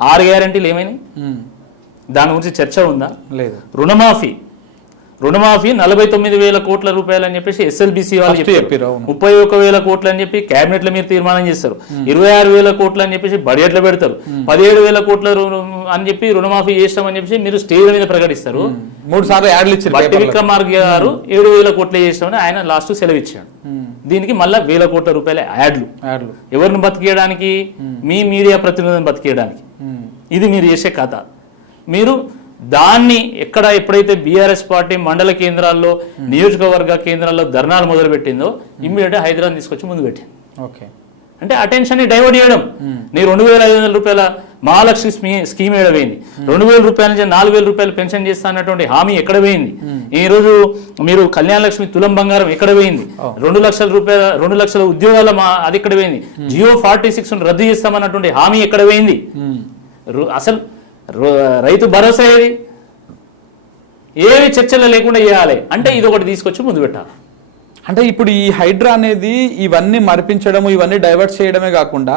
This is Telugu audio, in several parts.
ఆరు గ్యారంటీలు ఏమైనాయి. దాని గురించి చర్చ ఉందా? లేదు. రుణమాఫీ. రుణమాఫీ నలభై తొమ్మిది వేల కోట్ల రూపాయలు అని చెప్పేసి ఎస్ఎల్బిసి వాళ్ళు చెప్పారు. ముప్పై ఒక్క వేల కోట్లు అని చెప్పి క్యాబినెట్లో మీరు తీర్మానం చేస్తారు. ఇరవై ఆరు వేల కోట్లు అని చెప్పేసి బడ్జెట్లో పెడతారు పదిహేడు వేల కోట్ల అని చెప్పి రుణమాఫీ చేస్తామని చెప్పేసి మీరు స్టేజ్ మీద ప్రకటిస్తారు. మూడు సార్లు యాడ్లు ఇచ్చారు బట్టి. విక్రమార్క గారు ఏడు వేల కోట్లు చేస్తామని ఆయన లాస్ట్ సెలవు ఇచ్చాడు. దీనికి మళ్ళా వేల కోట్ల రూపాయల యాడ్లు. యాడ్లు. ఎవరిని బతికేయడానికి? మీ మీడియా ప్రతినిధులను బతికేయడానికి. ఇది మీరు చేసే కథ. మీరు దాన్ని ఎక్కడ ఎప్పుడైతే బీఆర్ఎస్ పార్టీ మండల కేంద్రాల్లో నియోజకవర్గ కేంద్రాల్లో ధర్నాలు మొదలుపెట్టిందో ఇమ్మీడియట్ హైదరాబాద్ తీసుకొచ్చి ముందు పెట్టింది. ఓకే. అంటే అటెన్షన్ని డైవర్ట్ చేయడం. నీ రెండు వేల ఐదు వందల రూపాయల మహాలక్ష్మి స్మీ- స్కీమ్ ఎక్కడ పోయింది? రెండు వేల రూపాయల నుంచి నాలుగు వేల రూపాయలు పెన్షన్ చేస్తా అన్నటువంటి హామీ ఎక్కడ పోయింది? ఈ రోజు మీరు కళ్యాణ లక్ష్మి తులం బంగారం ఎక్కడ పోయింది? రెండు లక్షల రూపాయల రెండు లక్షల ఉద్యోగాల మా అది ఎక్కడ పోయింది? జియో ఫార్టీ సిక్స్ రద్దు చేస్తామన్నటువంటి హామీ ఎక్కడ పోయింది? అసలు రైతు భరోసా ఏది? ఏవి చర్చలు లేకుండా చేయాలి? అంటే ఇది ఒకటి తీసుకొచ్చి ముందు పెట్టాలి. అంటే ఇప్పుడు ఈ హైడ్రా అనేది ఇవన్నీ మరిపించడము ఇవన్నీ డైవర్ట్ చేయడమే కాకుండా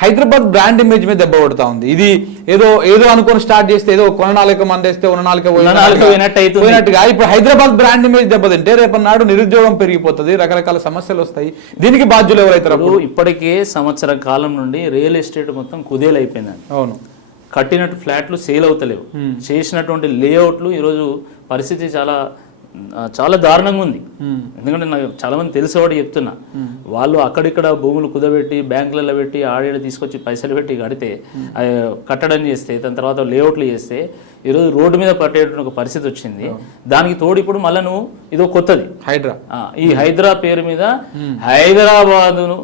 హైదరాబాద్ బ్రాండ్ ఇమేజ్ మీద దెబ్బ కొడతా ఉంది. ఇది ఏదో ఏదో అనుకొని స్టార్ట్ చేస్తే ఏదో కొన నాలుక మందేస్తే ఉన్న నాలుక ఉన్న నాలుక పోయినట్టు అవుతుంది. పోయినట్టుగా. ఇప్పుడు హైదరాబాద్ బ్రాండ్ ఇమేజ్ దెబ్బతింటే రేపన్నాడు నిరుద్యోగం పెరిగిపోతుంది రకరకాల సమస్యలు వస్తాయి. దీనికి బాధ్యులు ఎవరైతారు? ఇప్పుడు ఇప్పటికే సంవత్సర కాలం నుండి రియల్ ఎస్టేట్ మొత్తం కుదేలైపోయిందండి. అవును. కట్టినట్టు ఫ్లాట్లు సేల్ అవుతలేవు. చేసినటువంటి లేఅవుట్లు ఈరోజు పరిస్థితి చాలా చాలా దారుణంగా ఉంది. ఉమ్. ఎందుకంటే నాకు చాలా మంది తెలిసేవాడు చెప్తున్నా. వాళ్ళు అక్కడిక్కడ భూములు కుదబెట్టి బ్యాంకులలో పెట్టి ఆడేడ తీసుకొచ్చి పైసలు పెట్టి కడితే కట్టడం చేస్తే దాని తర్వాత లేఅవుట్లు చేస్తే ఈరోజు రోడ్డు మీద పట్టేటువంటి ఒక పరిస్థితి వచ్చింది. దానికి తోడు ఇప్పుడు మళ్ళీ నువ్వు ఇదో కొత్తది. హైడ్రా. ఆ, ఈ హైదరా పేరు మీద హైదరాబాదును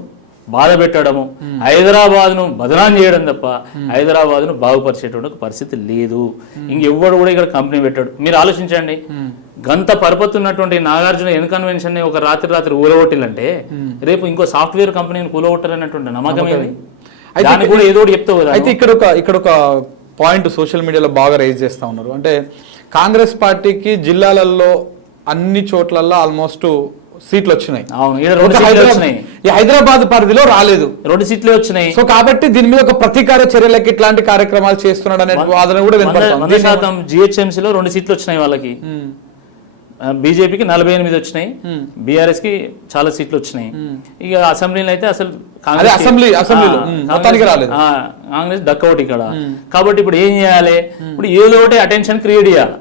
బాధ పెట్టడము. హైదరాబాద్ను బదనాం చేయడం తప్ప హైదరాబాద్ను బాగుపరిచేటువంటి పరిస్థితి లేదు. ఇంకెవ్వడు కూడా ఇక్కడ కంపెనీ పెట్టాడు. మీరు ఆలోచించండి. గంత పరపతున్నటువంటి నాగార్జున ఎన్ కన్వెన్షన్ని ఒక రాత్రి రాత్రి ఊరగొట్టిలంటే రేపు ఇంకో సాఫ్ట్వేర్ కంపెనీని కూలగొట్టాలన్నటువంటి నమ్మకం ఏంది? దాన్ని కూడా ఏదో చెప్తావు కదా. అయితే ఇక్కడ ఒక ఇక్కడ ఒక పాయింట్ సోషల్ మీడియాలో బాగా రైజ్ చేస్తా ఉన్నారు. అంటే కాంగ్రెస్ పార్టీకి జిల్లాలలో అన్ని చోట్లలో ఆల్మోస్ట్ సీట్లు వచ్చినాయి అవును హైదరాబాద్ వచ్చినాయి. ఈ హైదరాబాద్ పరిధిలో రాలేదు. రెండు సీట్లే వచ్చినాయి. సో కాబట్టి దీని మీద ఒక ప్రతీకార చర్యలకి ఇట్లాంటి కార్యక్రమాలు చేస్తున్నాడు అనే వాదన కూడా శాతం GHMC లో రెండు సీట్లు వచ్చినాయి వాళ్ళకి. బీజేపీకి నలభై ఎనిమిది వచ్చినాయి. బీఆర్ఎస్కి చాలా సీట్లు వచ్చినాయి. ఇక అసెంబ్లీలో అయితే అసలు అసెంబ్లీ- కాంగ్రెస్ దక్కవటి ఇక్కడ. కాబట్టి ఇప్పుడు ఏం చేయాలి? ఇప్పుడు ఏదో ఒకటి అటెన్షన్ క్రియేట్ చేయాలి.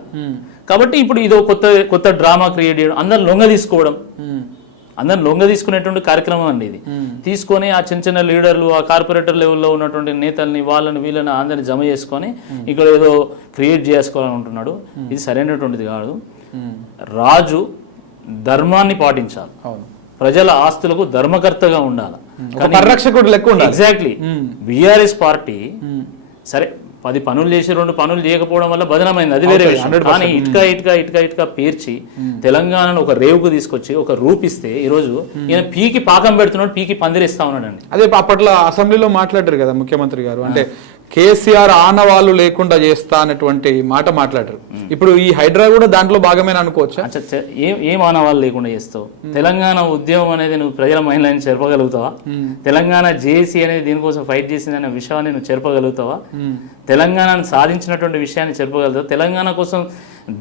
కాబట్టి ఇప్పుడు ఇదో కొత్త కొత్త డ్రామా క్రియేట్ చేయడం అందరు లొంగ తీసుకోవడం. ఉమ్, అందరు లొంగ తీసుకునేటువంటి కార్యక్రమం అండి ఇది. తీసుకొని ఆ చిన్న చిన్న లీడర్లు ఆ కార్పొరేటర్ లెవెల్లో ఉన్నటువంటి నేతల్ని వాళ్ళని వీళ్ళని అందరిని జమ చేసుకొని ఇక్కడ ఏదో క్రియేట్ చేసుకోవాలని ఉంటున్నాడు. ఇది సరైనటువంటిది కాదు. రాజు ధర్మాన్ని పాటించాలి. అవును. ప్రజల ఆస్తులకు ధర్మకర్తగా ఉండాలి. పరిరక్షకుడు లెక్క ఎగ్జాక్ట్లీ బీఆర్ఎస్ పార్టీ సరే పది పనులు చేసి రెండు పనులు చేయకపోవడం వల్ల బదనమైంది. అది వేరే విషయం. కానీ ఇటుక ఇటుక ఇటుక ఇటుక పేర్చి తెలంగాణను ఒక రేవుకు తీసుకొచ్చి ఒక రూపిస్తే ఈరోజు ఈయన పీకి పాకం పెడుతున్నాడు పీకి పందిరేస్తా ఉన్నాడండి. అదే అప్పట్లో అసెంబ్లీలో మాట్లాడారు కదా ముఖ్యమంత్రి గారు. అంటే కేసీఆర్ ఆనవాళ్ళు లేకుండా చేస్తా అన్నటువంటి మాట మాట్లాడారు. ఇప్పుడు ఈ హైడ్రా కూడా దాంట్లో భాగమేనా అనుకోవచ్చా? ఏం ఏం ఆనవాళ్ళు లేకుండా చేస్తావు? తెలంగాణ ఉద్యమం అనేది నువ్వు ప్రజల మైండ్లని చెరపగలుగుతావా? తెలంగాణ జేఏసీ అనేది దీనికోసం ఫైట్ చేసిందనే విషయాన్ని నువ్వు చెరపగలుగుతావా? తెలంగాణను సాధించినటువంటి విషయాన్ని చెరపగలుగుతావు? తెలంగాణ కోసం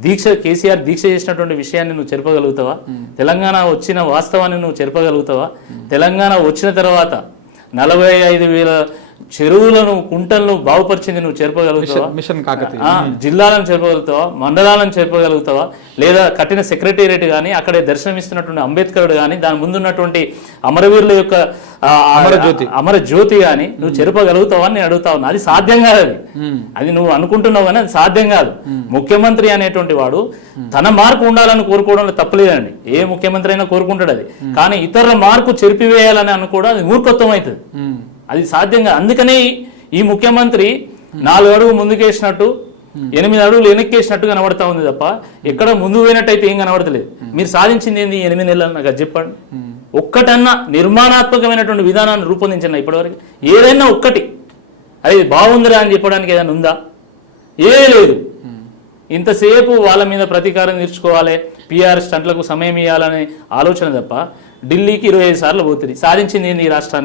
దీక్ష కేసీఆర్ దీక్ష చేసినటువంటి విషయాన్ని నువ్వు చెరపగలుగుతావా? తెలంగాణ వచ్చిన వాస్తవాన్ని నువ్వు చెరపగలుగుతావా? తెలంగాణ వచ్చిన తర్వాత నలభై ఐదు వేల చెరువులను కుంటలను బాగుపరిచింది నువ్వు చెరపగలుగుతావా మిషన్ కాకతీయ ఆ, జిల్లాలను చేరపగలుగుతావా మండలాలను చేరపగలుగుతావా లేదా కట్టిన సెక్రటేరియట్ కానీ అక్కడే దర్శనమిస్తున్నటువంటి అంబేద్కరుడు కానీ దాని ముందున్నటువంటి అమరవీరుల యొక్క అమరజ్యోతి. అమర జ్యోతి కానీ నువ్వు చెరపగలుగుతావా అని నేను అడుగుతా ఉన్నా. అది సాధ్యం కాదు అది. అది నువ్వు అనుకుంటున్నావు కానీ అది సాధ్యం కాదు. ముఖ్యమంత్రి అనేటువంటి వాడు తన మార్పు ఉండాలని కోరుకోవడంలో తప్పలేదండి. ఏ ముఖ్యమంత్రి అయినా కోరుకుంటాడు అది. కానీ ఇతరుల మార్పు చెరిపివేయాలని అనుకోవడం అది మూర్ఖత్వం అవుతుంది. అది సాధ్యంగా. అందుకనే ఈ ముఖ్యమంత్రి నాలుగు అడుగు ముందుకేసినట్టు ఎనిమిది అడుగులు వెనక్కేసినట్టు కనబడతా ఉంది తప్ప ఎక్కడ ముందు పోయినట్టయితే ఏం కనబడతలేదు. మీరు సాధించింది ఏంది ఎనిమిది నెలలు నాకు అది చెప్పండి. ఒక్కటన్నా నిర్మాణాత్మకమైనటువంటి విధానాన్ని రూపొందించండి ఇప్పటివరకు. ఏదైనా ఒక్కటి. అది బాగుందిరా అని చెప్పడానికి ఏదైనా ఉందా? ఏ లేదు. ఇంతసేపు వాళ్ళ మీద ప్రతీకారం తీర్చుకోవాలి పిఆర్ స్టంట్లకు సమయం ఇవ్వాలనే ఆలోచన తప్ప ఢిల్లీకి ఇరవై ఐదు సార్లు పోతుంది. సాధించింది ఏంది ఈ రాష్ట్రానికి?